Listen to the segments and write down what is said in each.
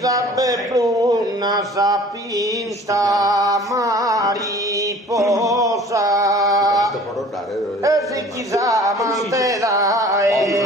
Sabe bruna sapinta mariposa e si chissà mante dai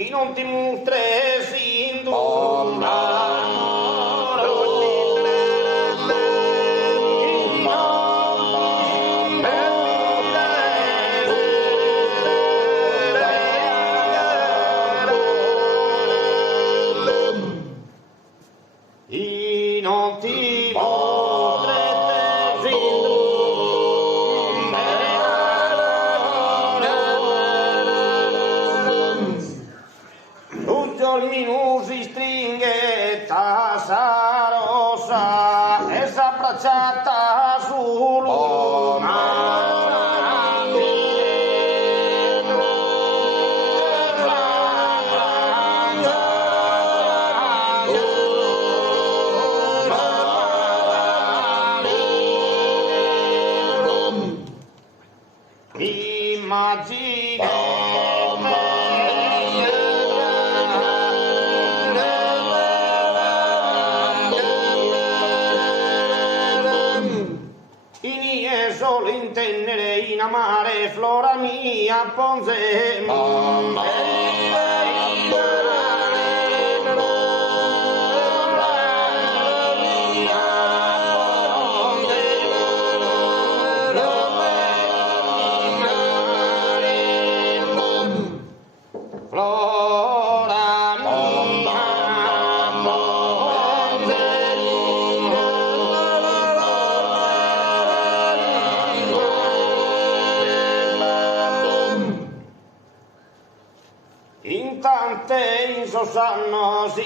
chi non ti mustresi in non ti minusi stringe tasa rosa e s'abbracciata sul intendere in amare flora mia ponze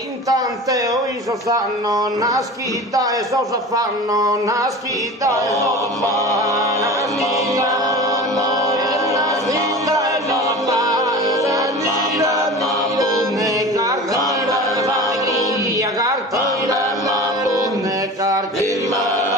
in tante o iso sanno naschita e sosa fanno naschita e sosa fanno naschita e sosa fanno ne cartira via cartira ne cartira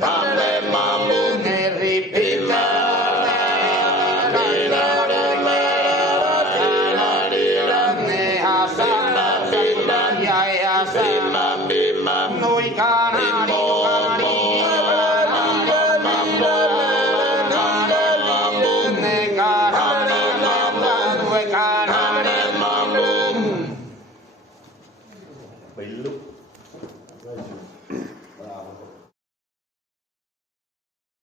Bye.